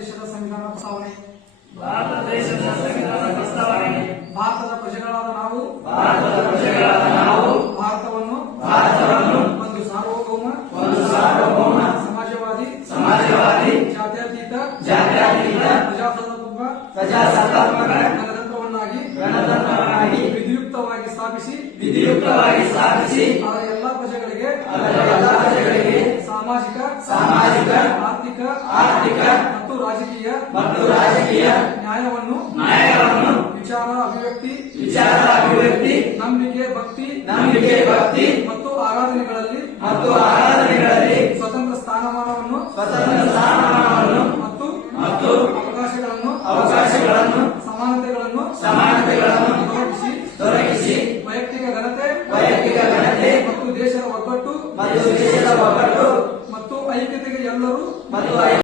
ದೇಶದ ಸಂವಿಧಾನ ಪ್ರಸ್ತಾವನೆ ಭಾರತ ದೇಶದ ಸಂವಿಧಾನ ಪ್ರಸ್ತಾವನೆ ಭಾರತದ ಪ್ರಜೆಗಳಾದ ನಾವು ಭಾರತವನ್ನು ಒಂದು ಸಾರ್ವಭೌಮ ಸಮಾಜವಾದಿ ಜಾತ್ಯತೀತ ಪ್ರಜಾಸತ್ತಾತ್ಮಕ ಗಣತಂತ್ರವನ್ನಾಗಿ ವಿಧಿಯುಕ್ತವಾಗಿ ಸ್ಥಾಪಿಸಿ ಅದರ ಎಲ್ಲ ಪ್ರಜೆಗಳಿಗೆ ಸಾಮಾಜಿಕ ಆರ್ಥಿಕ